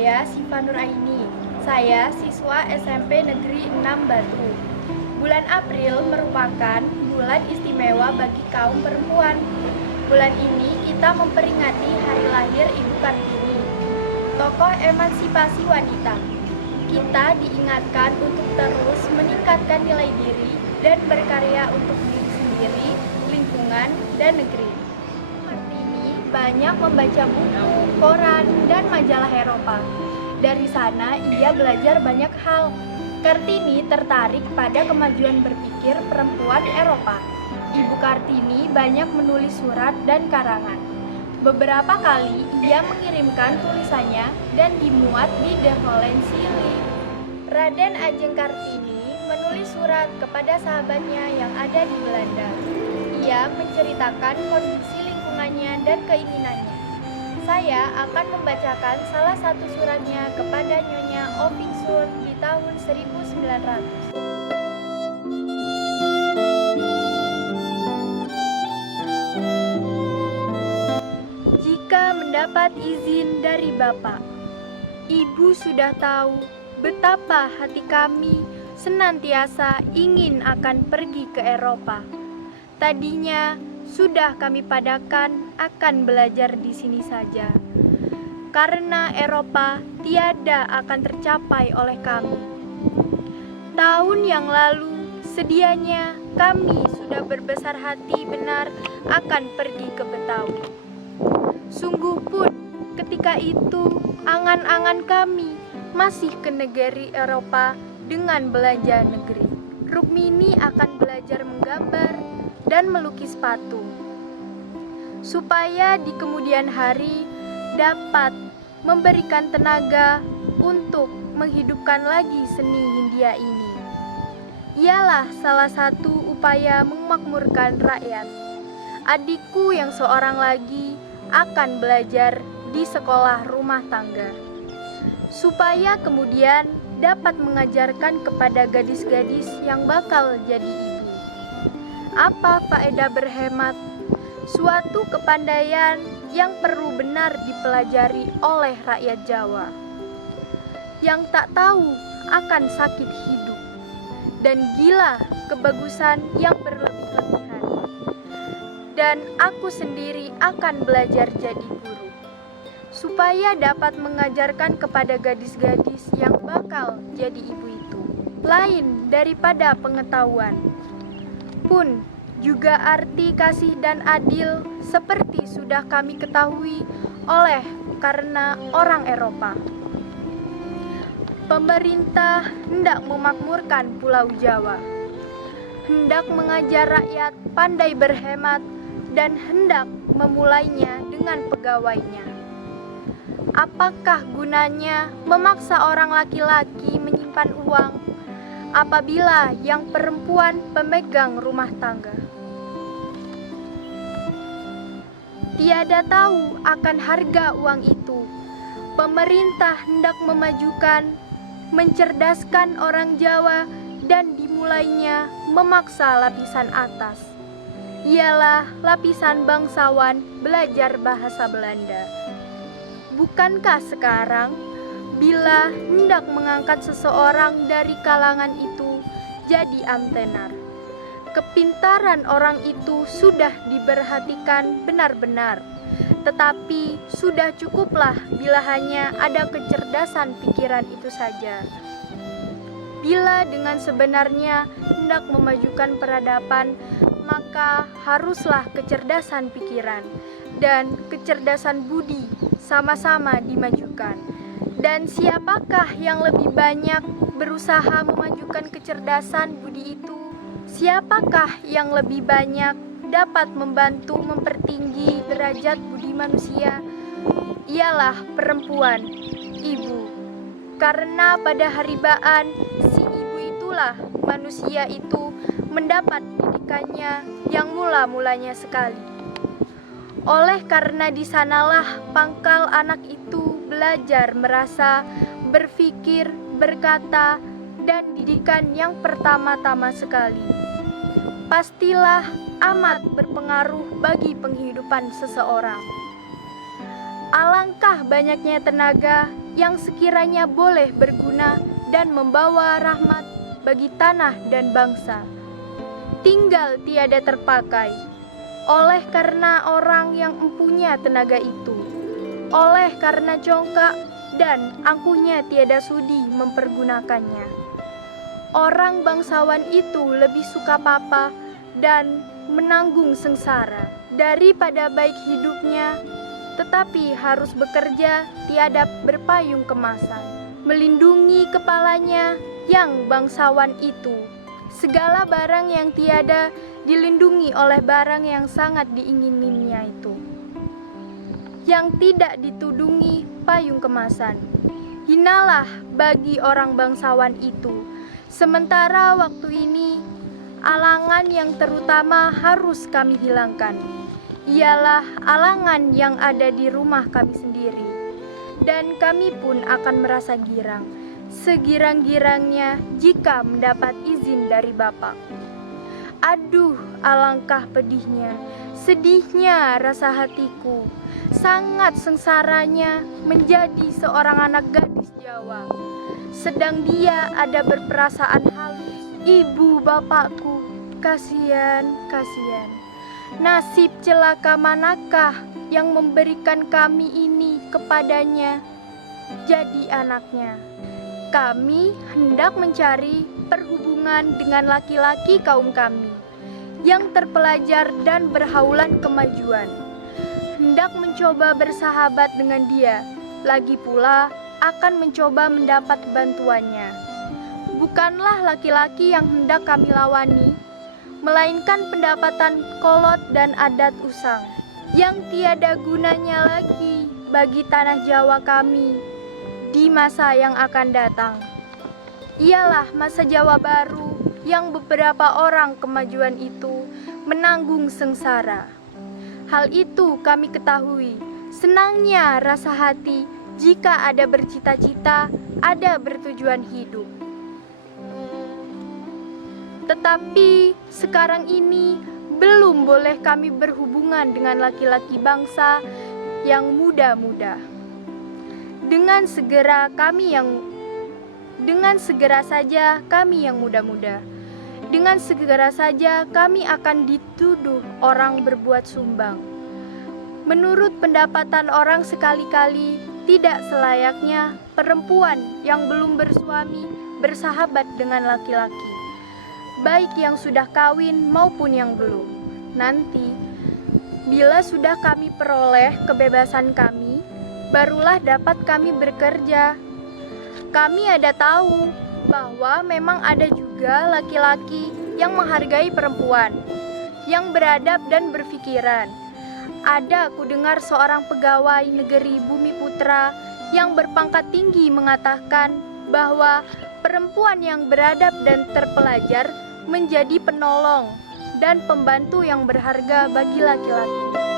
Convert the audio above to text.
saya Siva Nuraini. Saya siswa SMP Negeri 6 Batu. Bulan April merupakan bulan istimewa bagi kaum perempuan. Bulan ini kita memperingati hari lahir Ibu Kartini, tokoh emansipasi wanita. Kita diingatkan untuk terus meningkatkan nilai diri dan berkarya untuk diri sendiri, lingkungan, dan negeri. Kartini banyak membaca buku, koran, dan majalah Eropa. Dari sana ia belajar banyak hal. Kartini tertarik pada kemajuan berpikir perempuan Eropa. Ibu Kartini banyak menulis surat dan karangan. Beberapa kali ia mengirimkan tulisannya dan dimuat di The Hollandse Leaf. Raden Ajeng Kartini menulis surat kepada sahabatnya yang ada di Belanda. Ia menceritakan kondisi lingkungannya dan keinginannya. Saya akan membacakan salah satu suratnya kepada Nyonya Ovingsur di tahun 1900. Jika mendapat izin dari Bapak, Ibu sudah tahu betapa hati kami senantiasa ingin akan pergi ke Eropa. Tadinya sudah kami padakan akan belajar di sini saja, karena Eropa tiada akan tercapai oleh kami. Tahun yang lalu, sedianya kami sudah berbesar hati benar akan pergi ke Betawi. Sungguh pun, ketika itu angan-angan kami masih ke negeri Eropa dengan belanja negeri. Rukmini akan belajar menggambar dan melukis patung, supaya di kemudian hari dapat memberikan tenaga untuk menghidupkan lagi seni Hindia ini. Ialah salah satu upaya memakmurkan rakyat. Adikku yang seorang lagi akan belajar di sekolah rumah tangga, supaya kemudian dapat mengajarkan kepada gadis-gadis yang bakal jadi ibu. Apa faedah berhemat? Suatu kepandaian yang perlu benar dipelajari oleh rakyat Jawa, yang tak tahu akan sakit hidup dan gila kebagusan yang berlebih-lebihan. Dan aku sendiri akan belajar jadi guru, supaya dapat mengajarkan kepada gadis-gadis yang bakal jadi ibu itu, lain daripada pengetahuan pun juga arti kasih dan adil seperti sudah kami ketahui oleh karena orang Eropa. Pemerintah hendak memakmurkan Pulau Jawa, hendak mengajar rakyat pandai berhemat, dan hendak memulainya dengan pegawainya. Apakah gunanya memaksa orang laki-laki menyimpan uang apabila yang perempuan pemegang rumah tangga tiada tahu akan harga uang itu? Pemerintah hendak memajukan, mencerdaskan orang Jawa, dan dimulainya memaksa lapisan atas, ialah lapisan bangsawan belajar bahasa Belanda. Bukankah sekarang bila hendak mengangkat seseorang dari kalangan itu jadi amtenar, kepintaran orang itu sudah diperhatikan benar-benar, tetapi sudah cukuplah bila hanya ada kecerdasan pikiran itu saja. Bila dengan sebenarnya hendak memajukan peradaban, maka haruslah kecerdasan pikiran dan kecerdasan budi sama-sama dimajukan. Dan siapakah yang lebih banyak berusaha memajukan kecerdasan budi itu? Siapakah yang lebih banyak dapat membantu mempertinggi derajat budi manusia? Ialah perempuan, ibu. Karena pada haribaan si ibu itulah manusia itu mendapat didikannya yang mula-mulanya sekali. Oleh karena di sanalah pangkal anak itu belajar merasa, berpikir, berkata, dan didikan yang pertama-tama sekali. Pastilah amat berpengaruh bagi penghidupan seseorang. Alangkah banyaknya tenaga yang sekiranya boleh berguna dan membawa rahmat bagi tanah dan bangsa, tinggal tiada terpakai oleh karena orang yang empunya tenaga itu, oleh karena congkak dan angkuhnya tiada sudi mempergunakannya. Orang bangsawan itu lebih suka papa dan menanggung sengsara daripada baik hidupnya, tetapi harus bekerja tiada berpayung kemasan, melindungi kepalanya yang bangsawan itu. Segala barang yang tiada dilindungi oleh barang yang sangat diingininya itu, yang tidak ditudungi payung kemasan. Hinalah bagi orang bangsawan itu. Sementara waktu ini, alangan yang terutama harus kami hilangkan, ialah alangan yang ada di rumah kami sendiri. Dan kami pun akan merasa girang, segirang-girangnya jika mendapat izin dari Bapa. Aduh, alangkah pedihnya, sedihnya rasa hatiku, sangat sengsaranya menjadi seorang anak gadis Jawa, sedang dia ada berperasaan halus. Ibu bapakku, kasihan, kasihan. Nasib celaka manakah yang memberikan kami ini kepadanya jadi anaknya? Kami hendak mencari perhubungan dengan laki-laki kaum kami yang terpelajar dan berhaulan kemajuan, hendak mencoba bersahabat dengan dia, lagi pula akan mencoba mendapat bantuannya. Bukanlah laki-laki yang hendak kami lawani, melainkan pendapatan kolot dan adat usang yang tiada gunanya lagi bagi tanah Jawa kami di masa yang akan datang. Ialah masa Jawa baru yang beberapa orang kemajuan itu menanggung sengsara. Hal itu kami ketahui. Senangnya rasa hati jika ada bercita-cita, ada bertujuan hidup. Tetapi sekarang ini belum boleh kami berhubungan dengan laki-laki bangsa yang muda-muda. Dengan segera saja kami yang muda-muda. Dengan segera saja kami akan dituduh orang berbuat sumbang. Menurut pendapatan orang sekali-kali tidak selayaknya perempuan yang belum bersuami bersahabat dengan laki-laki, baik yang sudah kawin maupun yang belum. Nanti, bila sudah kami peroleh kebebasan kami, barulah dapat kami bekerja. Kami ada tahu bahwa memang ada juga laki-laki yang menghargai perempuan, yang beradab dan berpikiran. Ada aku dengar seorang pegawai negeri Bumi Putra yang berpangkat tinggi mengatakan bahwa perempuan yang beradab dan terpelajar menjadi penolong dan pembantu yang berharga bagi laki-laki.